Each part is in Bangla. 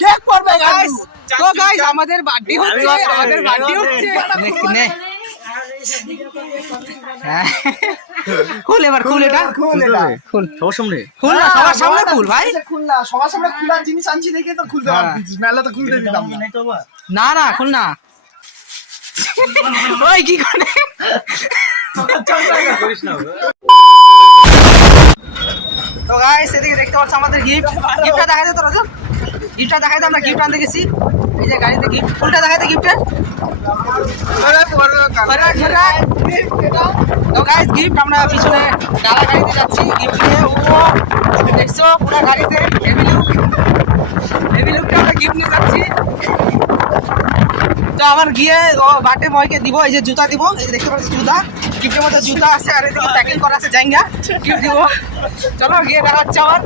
কেক পড়বে গাইস। তো গাইস আমাদের বার্থডে হচ্ছে, আমাদের বার্থডে হচ্ছে। নে খুল এবার, খুল এটা, খুল এটা, খুল সবার সামনে, খুল না, সবার সামনে খুল ভাই। খুল না, সবার সামনে খোলার জিনিস আনছি দেখে তো খুলতে পারছিস, নাহলে তো খুলতে দিতাম না। না না খুল না। ওই কি করে তো গাইস এদিকে দেখতে পাচ্ছ আমাদের গিফট। গিফটটা দেখাতে তোরা তো, গিফটটা দেখাতে, আমরা গিফট আনতে গেছি। এই যে গাড়িতে গিফট, ফুলটা দেখাতে গিফটের। তো গাইস গিফট আমরা পিছনে ডালা গাড়িতে যাচ্ছি গিফট নিয়ে। ও দেখছো পুরো গাড়িতে হেভি লুকটা আমরা গিফট নিয়ে যাচ্ছি। তো আমার গিয়ে ও বার্থডে বয়কে দিব, এই যে জুতা দিব, এই যে দেখতে পাচ্ছ জুতা, গিফটের মধ্যে জুতা আছে আর এদিকে প্যাকিং করা আছে জায়গা গিফট দিব। চলো গিয়ে দেখাচ্ছি আমার।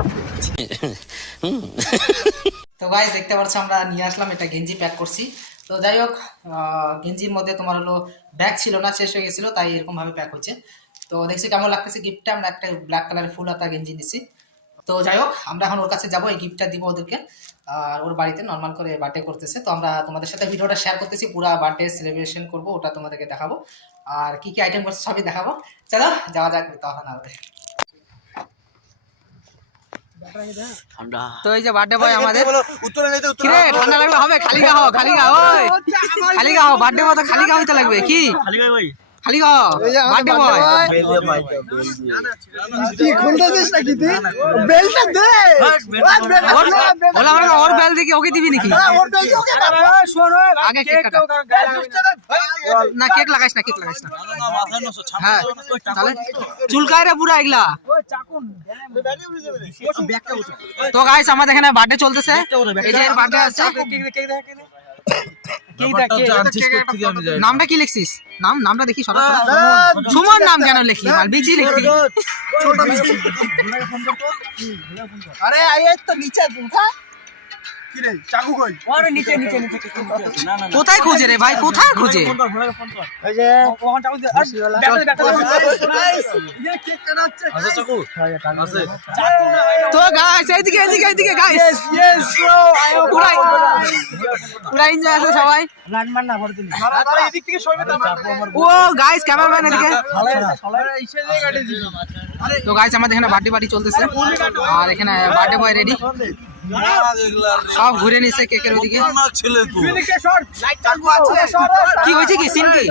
তো গাইস দেখতে পাচ্ছ আমরা নিয়ে আসলাম এটা গেঞ্জি প্যাক করছি। তো যাই হোক গেঞ্জির মধ্যে তোমার হলো ব্যাগ ছিল না, শেষ হয়ে গেছিলো, তাই এরকম ভাবে প্যাক হচ্ছে। তো দেখছি কেমন লাগতেছে গিফটটা। আমরা একটা ব্ল্যাক কালারের ফুল হাতা গেঞ্জি দিছি। তো যাই হোক আমরা এখন ওর কাছে যাবো, এই গিফটটা দিব ওদেরকে। আর ওর বাড়িতে নর্মাল করে বার্থডে করতেছে, তো আমরা তোমাদের সাথে ভিডিওটা শেয়ার করতেছি, পুরো বার্থডে সেলিব্রেশন করবো, ওটা তোমাদেরকে দেখাবো। আর কি কি আইটেম করছে সবই দেখাবো। চলো যাওয়া যাক তখন হবে। তো এই যে বার্থডে বয় আমাদের, কিরে ঠান্ডা লাগলে হবে, খালি গা হও, খালি গা, ওই খালি গা হও, বার্থডে বয় তো খালি গা হইতে লাগবে কি, খালি গা হও বার্থডে বয়। কি খুলতেছিস নাকি তুই? বেলটা দে, ওলা আমরা ওর বেল দেখি ওকে দিবি নাকি? ওর বেলটা ওকে দাও। আগে কেক কাটা না, কেক লাগাইস না, কেক লাগাইস না। হ্যাঁ তাহলে চুলকায় রে পুরা এগুলা। তো গাইস আমাদের এখানে বার্থডে চলতেছে, এই যে এর বার্থডে আছে। নামটা কি লিখছিস? নামটা দেখি, সুমন নাম কেন লিখলি? বিচি লিখলি। আরে আয় তো নিচে উঠা। কি রে চাকু কই? আরে নিচে নিচে নিচে কোথায় খোঁজে রে ভাই, কোথায় খোঁজে? এই যে ওখান চাকু দে, আর ये केक কাটাচ্ছে। আছে চাকু আছে। তো গাইস এইদিকে এইদিকে এইদিকে গাইস, यस ब्रो আয় পুরা এনজয় আছে সবাই। লাইন মার না ভরে দিলি। দাদা এদিক থেকে সরবে তো ও গাইস ক্যামেরাম্যান এদিকে। ইসে দিয়ে কাটে দিল। তো গাইস আমাদের এখানে বার্থডে পার্টি চলতেছে, আর এখানে বার্থডে বয় রেডি, সব ঘুরে নিছে কেকের ওদিকে। এদিকে সর, লাইট চালু আছে সর। কি হয়েছে, কি সিন কি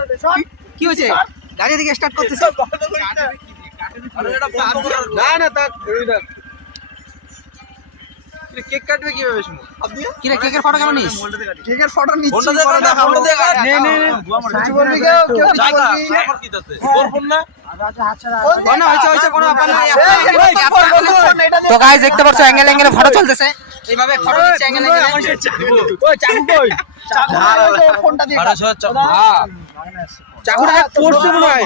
কি হয়েছে? গাড়ি দিকে স্টার্ট করতেছে। আরে এটা বন্ধ কর না না তা ওই দেখ কেক কাটবে কিভাবে শুনো আপনি কি রে কেকের ফটো কেমন নিস? কেকের ফটো নিচ্ছি পরে দেখাবো। নে নে কিছু বলবি কেউ কেউ কিছু বলবি আমার কি তাতে তোর ফোন না কোনো হয়েছে কোনো ব্যাপার না। তো গাইস দেখতে পাচ্ছ অ্যাঙ্গেল অ্যাঙ্গেলে ফটো চলতেছে, এইভাবে ফটো নিচ্ছে অ্যাঙ্গেল অ্যাঙ্গেলে। ওই চাকু কই? চাকু ফোনটা দিয়ে আড়া সর চাকু। হ্যাঁ চাকুটা পড়ছে মনে হয়।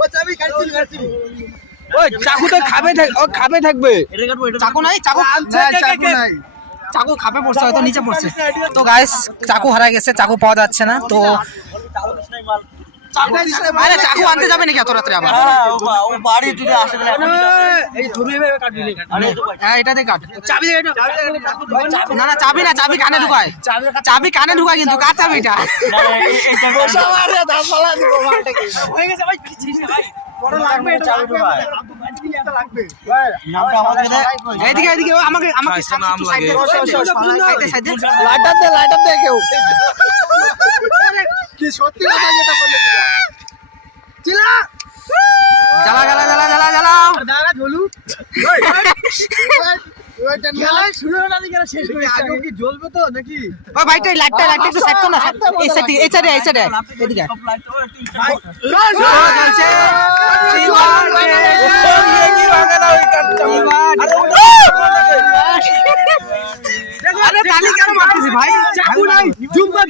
ও চাবি কাটছিস কাটছিস। ওই চাকু তো খাবে থাকবে। এটা কাটবো, এটা চাকু নাই, চাকু চাকু নাই। চাকু খাপে পড়ছে, হয়তো নিচে পড়ছে। তো গাইস চাকু হারাই গেছে, চাকু পাওয়া যাচ্ছে না। তো আরে চাকু আনতে যাবে নাকি এত রাত্রে আবার? ও বাড়ি তুই আসে গেলে এই ধরে এভাবে কাটবি রে। আরে হ্যাঁ এটাতে কাট। চাবি দে এটা। না না চাবি না, চাবি কানে ঢুকায়, চাবি কানে ঢুকায়, কিন্তু কার চাবি এটা? এই চাবি সবারে দাম ফালা দিব মারটাকে। হয়ে গেছে ভাই, ছিস ভাই বড় লাগবে এটা চাবি ঢুকায়। লাগবে। নামটা আমাদের দে। এইদিকে এইদিকে আমাকে আমাকে সাইডে লাইটার দে কেউ। কি সত্যি কথা যেটা বললে দিলা। চিলা। জ্বালা জ্বালা জ্বালা জ্বালা জ্বালাও। দাঁড়া ঝোলু। ওইটা নিয়ে শুনে না দিকে শেষ করে আগে কি জ্বলবে তো নাকি? ওই ভাইটা লাইটটা একটু সেট কর না, এই সাইডে এই সাইডে এই সাইডে এদিকে চলছে। আরে গালি কেন মারতেছিস ভাই? চাকু নাই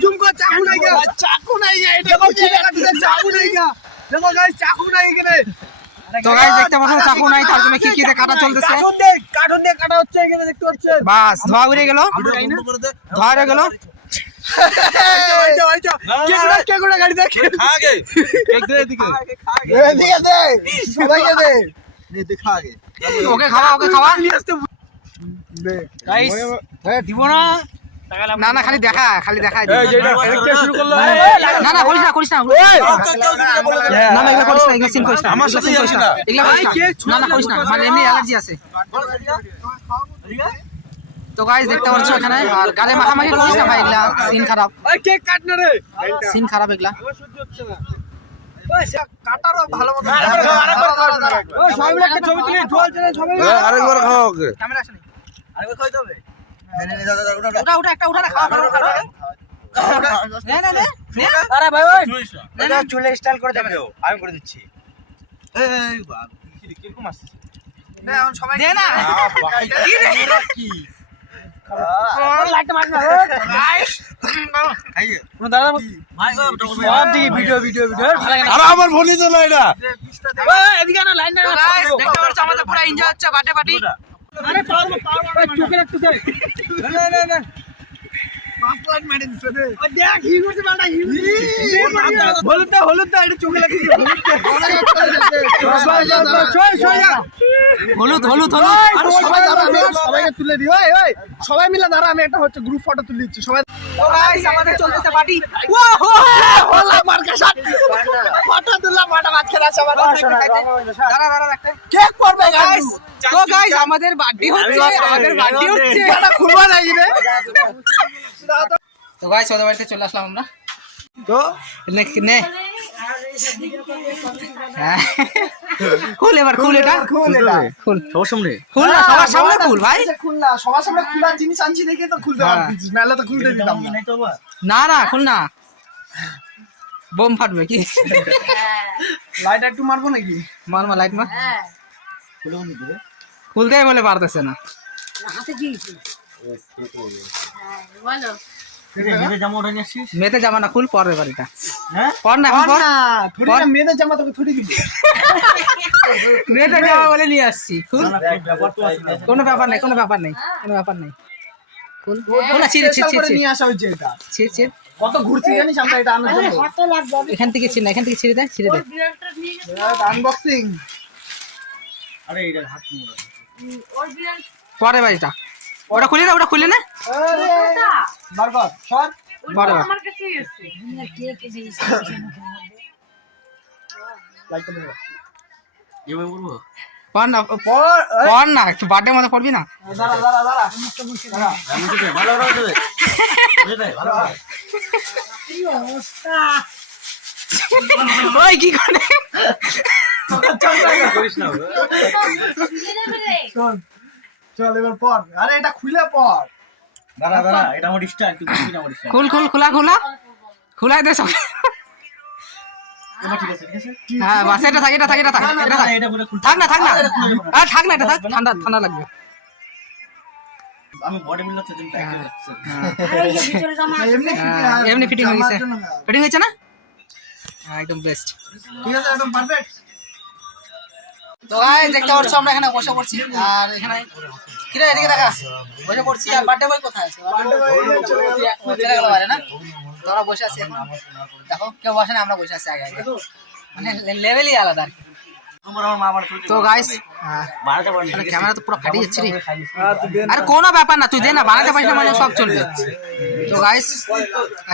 ঝুমকা চাকু নাই গা চাকু নাই গা এটা কি কাটতে চাকু নাই গা দেখো গাইস চাকু নাই এখানে। তো গাইস দেখতে পাচ্ছ চাকু নাই, তার জন্য কি দিয়ে কাটা চলতেছে। কার্টুন দিয়ে কাটা হচ্ছে এখানে দেখতে পাচ্ছেন। বাস ধোয়া উড়ে গেল, ধোয়া উড়ে গেল। কেকুড়া গাড়ি দেখ আগে কেক দে এদিকে এদিকে দে সবাইকে দে দেখা আগে ওকে খাওয়া ওকে খাওয়া। গাইস দিব না না না খালি দেখা এই যে এটা কে শুরু করলো না না করিস না না না এগুলা করিস না এগুলা সিন করিস না আমার সাথে যাস না। এগুলা করিস না না করিস না মানে এমনি অ্যালার্জি আছে তো গাইস দেখতে পাচ্ছ এখানে আর গালে মাখামাখি করিস না ভাই এগুলা সিন খারাপ ওই কেক কাট না রে সিন খারাপ এগুলা আমার সহ্য হচ্ছে না ওই কাটারও ভালো মতো আরেকবার ওই সবাই মিলে একটা ছবি তুলি ঢোল চলে সবাই মিলে আরেকবার খাও ওকে ক্যামেরা আসেনি আরেকবার খাইতে হবে উঠা একটা উঠা না খাওয়া নে আরে ভাই ওই এটা চুলে স্টাইল করে দেবে আমি করে দিচ্ছি এই বাবা কিরকম আসছে না এখন সবাই দে না কি রে কি লাইটটা মার না গাইস খাইয়ে কোনো দাদা ভাই সব দিকে ভিডিও ভালো লাগে না আরে আমার ফোনই তো না এটা ওই এদিকে না লাইন না গাইস দেখতে পাচ্ছ আমাদের পুরো এনজয় হচ্ছে বাটে বাটি আরে পাওয়ার চোখে লাগতেছে না পাঁচ মেরে দিছে রে ওই দেখ হিল করতে বাড়া হিল হলুদ এটা চোখে লাগতেছে হলুদ আরে সবাই দাঁড়া আমি সবাইকে তুলে দিই ওই সবাই মিলে দাঁড়া আমি একটা হচ্ছে গ্রুপ ফটো তুলে দিচ্ছি সবাই তো গাইস আমাদের চলতেছে পার্টি হলা মার্কা শট ফটো তুললাম মাটা মাছ খেলা সবার দাঁড়া একটা কেক পড়বে গাইস তো গাইস আমাদের বার্থডে হচ্ছে এটা খুলবা নাকি রে তো গাইস ওদের বাড়িতে চলে আসলাম আমরা তো নে খুল এবার খুল এটা খুল এটা খুল সবার সামনে খুল না সবার সামনে খুল ভাই খুলনা সবার সামনে খোলা জিনিস আনছি দেখে তো খুলতে হ্যাঁ। পারছিস নাহলে তো খুলতে দিতাম না না খুল না বোম ফাটবে কি লাইট একটু মারবো নাকি মার লাইট মার খুলতে বলে পারতেছে না মেয়েতে জামা না খুল পরের বাড়িটা পর না এখন পর থুড়ি না মেয়েদের জামা তোকে থুড়ি দিব মেয়েতে জামা বলে নিয়ে আসছি খুল কোনো ব্যাপার নেই খুল খুল ছিড়ে Special করে নিয়ে আসা হয়েছে এটা ছিড় কত ঘুরছি জানিস আমরা এটা আনার জন্য এখান থেকে ছিড়ে দে আনবক্সিং আরে এটা হাত মুড়া পরের বাড়িটা ওটা খুলে না আরে বারবার শট পরের বাড়ি লাইটটা দে এভাবে বলবো পর না একটু বার্থডে মতো পড়বি না দাঁড়া আমি তো ভালো ভালো দেবে ভালো ওই কি করে করিস না চল এবার পর আরে এটা খুলে পর দাঁড়া এটা আমার স্টাইল তুই বুঝবি না আমার স্টাইল খুল খোলাই দে সব এবার ঠিক আছে হ্যাঁ বাস এটা থাক এটা পুরো খুলতে থাক না এটা থাক ঠান্ডা লাগবে আমি বডি মিলার জন্য এমনি এমনি ফিটিং হয়ে গেছে ফিটিং হয়েছে না একদম বেস্ট ঠিক আছে একদম পারফেক্ট তো গাইস দেখতে পাচ্ছ আমরা এখানে বসে পড়ছি আর এখানে কিরে এদিকে দেখা বসে পড়ছি আর বার্থডে বয় কোথায় আছে চলে গেল বাইরে না তোরা বসে আছি এখন দেখো কেউ বসে না আমরা বসে আছি আগে মানে লেভেলই আলাদা আর কি তোমার আমার মা আমার তো গাইস বাড়াতে পারি ক্যামেরা তো পুরো ফাটিয়ে যাচ্ছে রে আরে কোনো ব্যাপার না তুই দে না বানাতে পারিস না মানে সব চলবে তো গাইস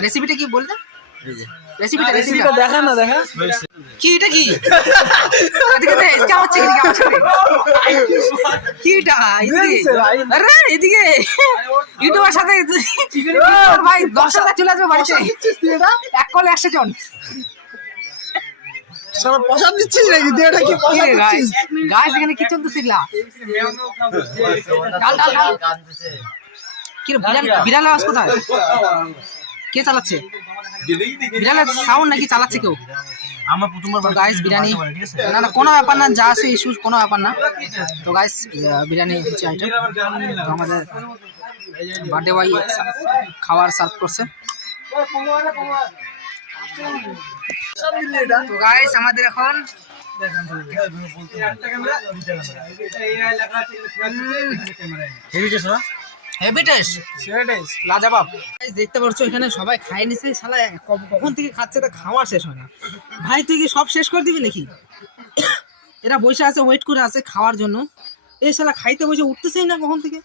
রেসিপিটা কি বলতে রেসিপিটা দেখা না দেখা কি এটা কি এদিকে দে স্ক্যাম হচ্ছে কি আমার সাথে কি এটা এদিকে আরে এদিকে ইউটিউবের সাথে ভাই 10 টাকা চলে আসবে বাড়িতে এক কলে 100 জন সব পয়সা দিচ্ছিস নাকি দেটা কি পয়সা দিচ্ছিস গাইস এখানে কি চলতেছে এগুলা ডাল কি রে বিড়াল আওয়াজ কোথায় কে চালাচ্ছে বিড়ালের সাউন্ড নাকি চালাচ্ছে কেউ আমার প্রথমবার গাইস বিরিয়ানি না কোনো ব্যাপার না যা আছে ইস্যু কোনো ব্যাপার না তো গাইস বিরিয়ানি হচ্ছে আইটেম তো আমাদের বার্থডে বয় খাবার সার্ভ করছে তো গাইস আমাদের এখন হেভি টেস্ট লাজবাব দেখতে পাচ্ছ এখানে সবাই খাই নিছে শালা কখন থেকে খাচ্ছে তা খাওয়া শেষ হয় না ভাই তুই কি সব শেষ করে দিবি নাকি এরা বসে আছে ওয়েট করে আছে খাওয়ার জন্য এই শালা খাইতে বসে উঠতেছেই না কখন থেকে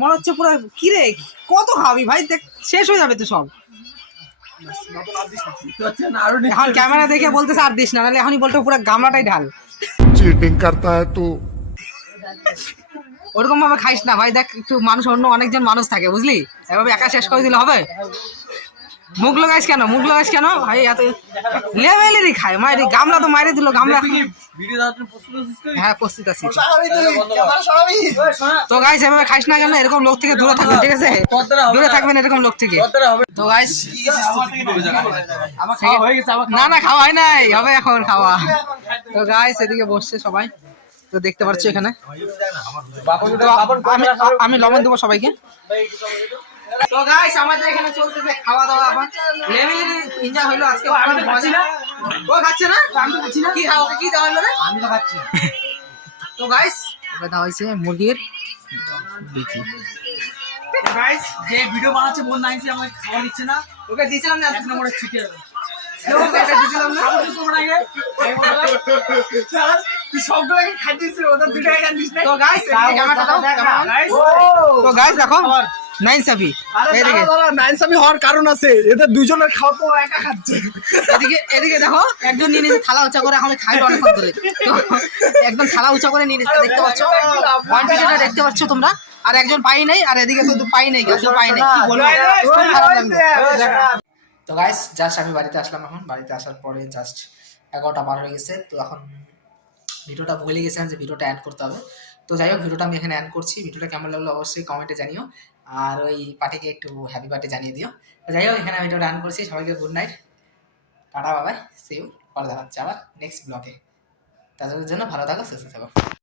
মনে হচ্ছে পুরো কি রে কত খাবি ভাই দেখ শেষ হয়ে যাবে তো সব এখন ক্যামেরা দেখে বলতেছে আর দিস না নাহলে এখনই বলতো পুরো গামলাটাই ঢাল चीटिंग करता है तू ওরকম ভাবে খাইস না ভাই দেখ একটু মানুষ অন্য অনেকজন মানুষ থাকে বুঝলি এভাবে একা শেষ করে দিলে হবে মুখ লাগাইস কেন ভাই এত লেভেলেরই খায় মায়ের গামলা তো মাইরে দিল গামলা ভিডিও দেওয়ার জন্য প্রস্তুত আছিস তুই? হ্যাঁ প্রস্তুত আছি সরাবি তুই, ক্যামেরা সরাবি। তো গাইস এভাবে খাইস না কেন এরকম লোক থেকে দূরে থাকবেন ঠিক আছে তোর দ্বারা হবে দূরে না। থাকবেন এরকম লোক থেকে তোর দ্বারা হবে। তো গাইস আমার খাওয়া হয়ে গেছে, আমার না খাওয়া হয় নাই হবে এখন খাওয়া তো গাইস এদিকে বসছে সবাই তো দেখতে পাচ্ছ এখানে তো আমি লবণ দেবো সবাইকে তো গাইস আমাদের এখানে চলতেছে খাওয়া দাওয়া এখন লেভেলের এনজয় হলো আজকে আমি তো খাচ্ছি না। ও খাচ্ছে না আমি তো খাচ্ছি না কি খাওয়া কি দেওয়া হলো রে আমি তো খাচ্ছি। তো গাইস এটা দেওয়া হয়েছে মুরগির দেখি গাইস যে ভিডিও বানাচ্ছে মন নাইছে আমাকে খাওয়া দিচ্ছে না। ওকে দিছিলাম না এক নম্বরে ছিটে যাবে। ওকে এটা দিছিলাম না সামনে তো মনে হয় আমি বললাম, চল, তুই সবগুলোকে খাইছিস ওদের দুটো টাকা দিস না। তো গাইস ক্যামেরাটা দাও Guys, তো গাইস দেখো নাইনসাফি এদিকে নাইনসামি হওয়ার কারণ আছে, এদের দুইজনের খাওয়া তো একা খাচ্ছে। এদিকে দেখো একজন নিয়ে নিয়েছে থালা উঁচা করে আমাদের খাইলো অনেক ধরে তো একদম থালা উঁচা করে নিয়ে নিয়েছে দেখতে পাচ্ছ কোয়ান্টিটিটা দেখতে পাচ্ছ তোমরা আর একজন পাই নাই আর এদিকে তো পাই নাই কেউ পাই নাই কি বলবো খুব খারাপ লাগলো। তো গাইস জাস্ট আমি বাড়িতে আসলাম এখন বাড়িতে আসার পরে জাস্ট 11টা পার হয়ে গেছে তো এখন ভিডিওটা ভুলে গেছিলাম যে ভিডিওটা অ্যাড করতে হবে তো যাই হোক ভিডিওটা আমি এখানে অ্যাড করছি ভিডিওটা কেমন লাগলো অবশ্যই কমেন্টে জানিও আর ওই পার্টিকে একটু হ্যাপি বার্থডে জানিয়ে দিও তো যাই হোক এখানে ভিডিওটা অ্যাড করছি সবাইকে গুড নাইট টাটা বাবাই সি ইউ পরে দেখা হচ্ছে আবার নেক্সট ব্লগে তাদের জন্য ভালো থাকো সুস্থ থাকো।